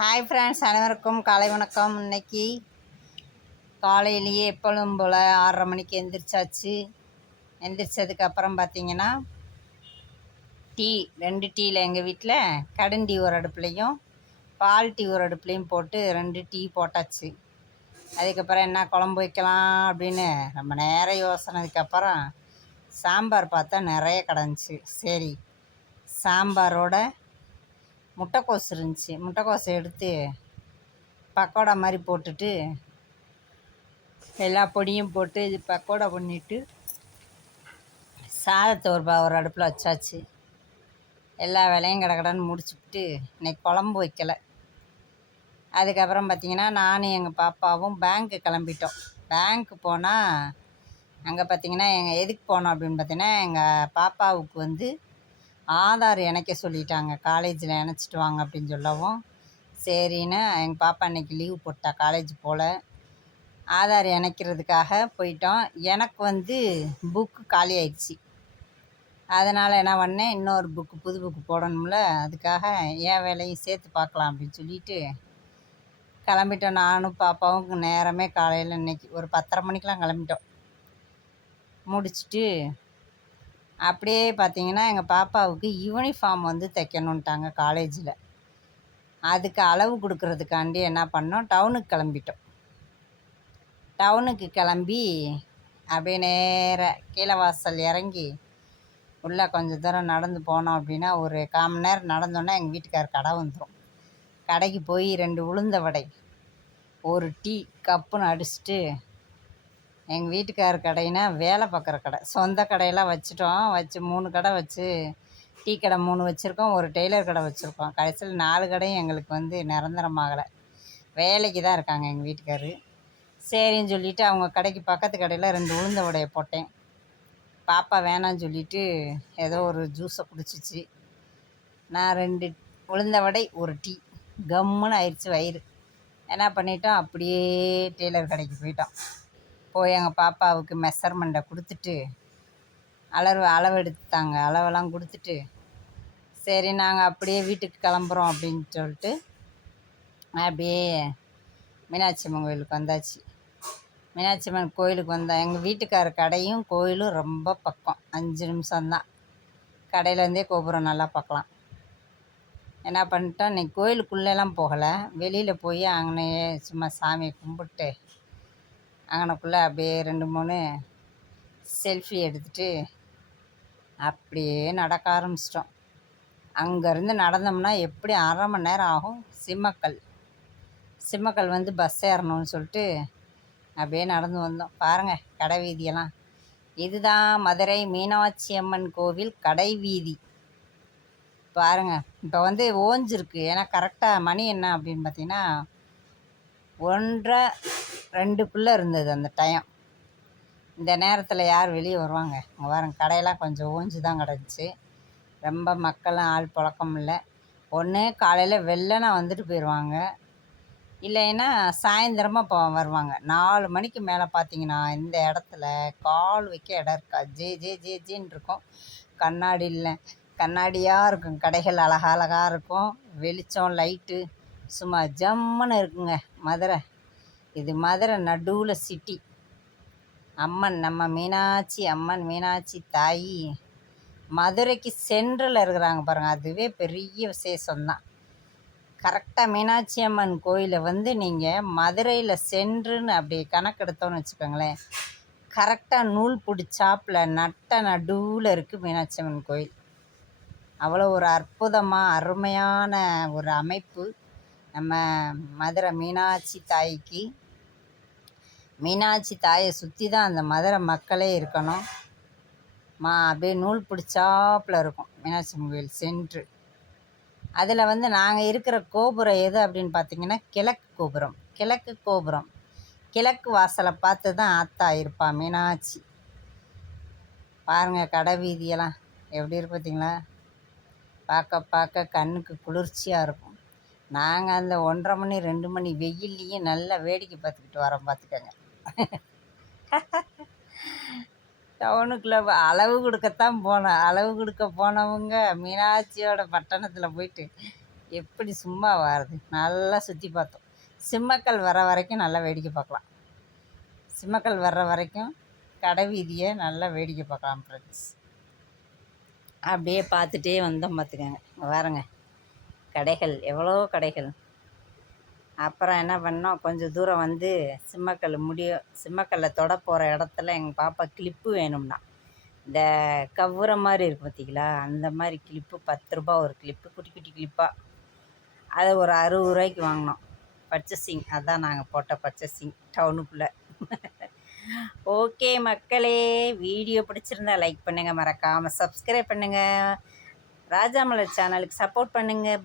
Hi friends, அனைவருக்கும் காலை வணக்கம். இன்னைக்கு காலையிலேயே எப்பொழுதும் போல் 6:30 மணிக்கு எந்திரிச்சாச்சு. எந்திரிச்சதுக்கப்புறம் பார்த்தீங்கன்னா டீ 2 டீயில் எங்கள் வீட்டில் கடும் டீ ஒரு அடுப்புலையும் பால் டீ ஒரு அடுப்புலையும் போட்டு 2 டீ போட்டாச்சு. அதுக்கப்புறம் என்ன குழம்பு வைக்கலாம் அப்படின்னு ரொம்ப நேரம் யோசனதுக்கப்புறம் சாம்பார் பார்த்தா நிறைய கிடந்துச்சு. சரி, சாம்பாரோட முட்டைக்கோஸ் இருந்துச்சு. முட்டைக்கோஸை எடுத்து பக்கோடா மாதிரி போட்டுட்டு எல்லா பொடியும் போட்டு இது பக்கோடா பண்ணிவிட்டு சாதத்தை ஒரு அடுப்பில் வச்சாச்சு. எல்லா வேலையும் கடன்னு முடிச்சுட்டு இன்னைக்கு குழம்பு வைக்கலை. அதுக்கப்புறம் பார்த்திங்கன்னா நானும் எங்கள் பாப்பாவும் பேங்க்கு கிளம்பிட்டோம். பேங்க்கு போனால் அங்கே பார்த்திங்கன்னா எதுக்கு போனோம் அப்படின்னு பார்த்தீங்கன்னா எங்கள் பாப்பாவுக்கு ஆதார் இணைக்க சொல்லிட்டாங்க. காலேஜில் இணைச்சிட்டு வாங்க அப்படின்னு சொல்லவும் சரின்னு எங்கள் பாப்பா இன்றைக்கி லீவ் போட்டா, காலேஜ் போல். ஆதார் இணைக்கிறதுக்காக போயிட்டோம். எனக்கு புக்கு காலி ஆயிடுச்சு. அதனால் என்ன பண்ணேன், இன்னொரு புது புக்கு போடணும்ல, அதுக்காக என் வேலையும் சேர்த்து பார்க்கலாம் அப்படின்னு சொல்லிட்டு கிளம்பிட்டோம். நானும் பாப்பாவும் நேரமே காலையில் இன்றைக்கி ஒரு 10:30 மணிக்கெலாம் கிளம்பிட்டோம். முடிச்சுட்டு அப்படியே பார்த்திங்கன்னா எங்கள் பாப்பாவுக்கு யூனிஃபார்ம் தைக்கணுன்ட்டாங்க காலேஜில். அதுக்கு அளவு கொடுக்கறதுக்காண்டி என்ன பண்ணோம், டவுனுக்கு கிளம்பிட்டோம். டவுனுக்கு கிளம்பி அப்படியே நேராக கீழே வாசல் இறங்கி உள்ளே கொஞ்சம் தூரம் நடந்து போனோம் அப்படின்னா ஒரு 1/4 மணி நேரம் நடந்தோன்னா எங்கள் வீட்டுக்கார் கடை வந்துடும். கடைக்கு போய் 2 உளுந்த வடை, ஒரு டீ கப்புன்னு அடிச்சுட்டு, எங்கள் வீட்டுக்கார் கடைனா வேலை பார்க்குற கடை, சொந்த கடையெல்லாம் வச்சுட்டோம். 3 கடை வச்சு டீ கடை 3 வச்சுருக்கோம், ஒரு டெய்லர் கடை வச்சுருக்கோம். கடைசியில் 4 கடையும் எங்களுக்கு நிரந்தரமாகலை, வேலைக்கு தான் இருக்காங்க எங்கள் வீட்டுக்கார். சரின்னு சொல்லிவிட்டு அவங்க கடைக்கு பக்கத்து கடையில் 2 உளுந்த வடையை போட்டேன். பாப்பா வேணான்னு சொல்லிவிட்டு ஏதோ ஒரு ஜூஸை குடிச்சிச்சு. நான் 2 உளுந்த வடை, ஒரு டீ, கம்முன்னு ஆயிடுச்சு வயிறு. என்ன பண்ணிட்டோம், அப்படியே டெய்லர் கடைக்கு போயிட்டோம். போய் எங்கள் பாப்பாவுக்கு மெஷர்மெண்ட்டை கொடுத்துட்டு அளவு எடுத்தாங்க. அளவெல்லாம் கொடுத்துட்டு சரி நாங்கள் அப்படியே வீட்டுக்கு கிளம்புறோம் அப்படின்னு சொல்லிட்டு அப்படியே மீனாட்சி அம்மன் கோயிலுக்கு வந்தாச்சு. மீனாட்சி அம்மன் கோயிலுக்கு வந்தால் எங்கள் வீட்டுக்கார கடையும் கோயிலும் ரொம்ப பக்கம், 5 நிமிஷம்தான். கடையிலேருந்தே கோபுரம் நல்லா பார்க்கலாம். என்ன பண்ணிட்டோம், இன்றைக்கி கோயிலுக்குள்ளெல்லாம் போகலை, வெளியில் போய் அங்கனையே சும்மா சாமியை கும்பிட்டு அங்கனக்குள்ளே அப்படியே 2-3 செல்ஃபி எடுத்துகிட்டு அப்படியே நடக்க ஆரம்பிச்சிட்டோம். அங்கேருந்து நடந்தோம்னா எப்படி 1/2 மணி நேரம் ஆகும். சிம்மக்கல் பஸ் ஏறணும்னு சொல்லிட்டு அப்படியே நடந்து வந்தோம். பாருங்கள் கடை வீதியெல்லாம். இதுதான் மதுரை மீனாட்சி அம்மன் கோவில் கடை வீதி. பாருங்கள் இப்போ ஓஞ்சிருக்கு. ஏன்னா கரெக்டாக மணி என்ன அப்படின்னு பார்த்தீங்கன்னா 1:30-2க்குள்ளே இருந்தது அந்த டைம். இந்த நேரத்தில் யார் வெளியே வருவாங்க? அங்கே பாருங்க, கடையெல்லாம் கொஞ்சம் ஓஞ்சி தான் கிடந்துச்சு. ரொம்ப மக்களும் ஆள் புழக்கம் இல்லை. ஒன்று காலையில் வெள்ளனை வந்துட்டு போயிடுவாங்க, இல்லைன்னா சாயந்தரமாக வருவாங்க. 4 மணிக்கு மேலே பார்த்தீங்கன்னா இந்த இடத்துல கால் வைக்க இடம் இருக்கா, ஜேன்னு இருக்கும். கண்ணாடி இல்லை, கண்ணாடியாக இருக்கும். கடைகள் அழகாக இருக்கும். வெளிச்சம் லைட்டு சும்மா ஜம்முன்னு இருக்குங்க. மதுரை, இது மதுரை நடுவில் சிட்டி. அம்மன் நம்ம மீனாட்சி அம்மன், மீனாட்சி தாயி மதுரைக்கு சென்ட்ரில் இருக்கிறாங்க பாருங்கள். அதுவே பெரிய விசேஷம்தான். கரெக்டாக மீனாட்சி அம்மன் கோயிலை நீங்கள் மதுரையில் சென்றுன்னு அப்படி கணக்கெடுத்தோன்னு வச்சுக்கோங்களேன், கரெக்டாக நூல் பிடிச்சாப்பில் நடுவில் இருக்குது மீனாட்சி அம்மன் கோயில். அவ்வளோ ஒரு அற்புதமாக அருமையான ஒரு அமைப்பு. நம்ம மதுரை மீனாட்சி தாய்க்கு, மீனாட்சி தாயை சுற்றி தான் அந்த மதுரை மக்களே இருக்கணும். அப்படியே நூல் பிடிச்சாப்பில் இருக்கும் மீனாட்சி அம்மன் கோயில் சென்ட்ரு. அதில் நாங்கள் இருக்கிற கோபுரம் எது அப்படின்னு பார்த்திங்கன்னா கிழக்கு கோபுரம். கிழக்கு வாசலை பார்த்து தான் ஆத்தா இருப்பா மீனாட்சி. பாருங்கள் கடை வீதியெல்லாம் எப்படி இருக்கு பார்த்தீங்களா? பார்க்க கண்ணுக்கு குளிர்ச்சியாக இருக்கும். நாங்கள் அந்த 1:30 மணி 2 மணி வெயில்லையும் நல்லா வேடிக்கை பார்த்துக்கிட்டு வரோம் பார்த்துக்கோங்க. டவுனுக்குள்ளே அளவு கொடுக்கத்தான் போனோம். அளவு கொடுக்க போனவங்க மீனாட்சியோட பட்டணத்தில் போயிட்டு எப்படி சும்மா வாருது, நல்லா சுற்றி பார்த்தோம். சிம்மக்கல் வர வரைக்கும் நல்லா வேடிக்கை பார்க்கலாம். சிம்மக்கல் வர்ற வரைக்கும் கடை வீதியை நல்லா வேடிக்கை பார்க்கலாம் ஃப்ரெண்ட்ஸ். அப்படியே பார்த்துட்டே வந்தோம் பார்த்துக்கங்க. பாருங்க கடைகள், எவ்வளோ கடைகள். அப்புறம் என்ன பண்ணோம், கொஞ்சம் தூரம் வந்து சிம்மக்கல்லை தொட போகிற இடத்துல எங்கள் பாப்பா கிளிப்பு வேணும்னா, இந்த கவ்வுற மாதிரி இருக்குது பார்த்தீங்களா, அந்த மாதிரி கிளிப்பு 10 ரூபா ஒரு கிளிப்பு, குட்டி குட்டி கிளிப்பாக. அதை ஒரு 60 ரூபாய்க்கு வாங்கினோம். பர்ச்சேசிங், அதான் நாங்கள் போட்ட பர்ச்சேசிங் டவுனுக்குள்ளே. ஓகே மக்களே, வீடியோ பிடிச்சிருந்தா லைக் பண்ணுங்கள், மறக்காமல் சப்ஸ்கிரைப் பண்ணுங்கள், ராஜாமலர் சேனலுக்கு சப்போர்ட் பண்ணுங்கள்.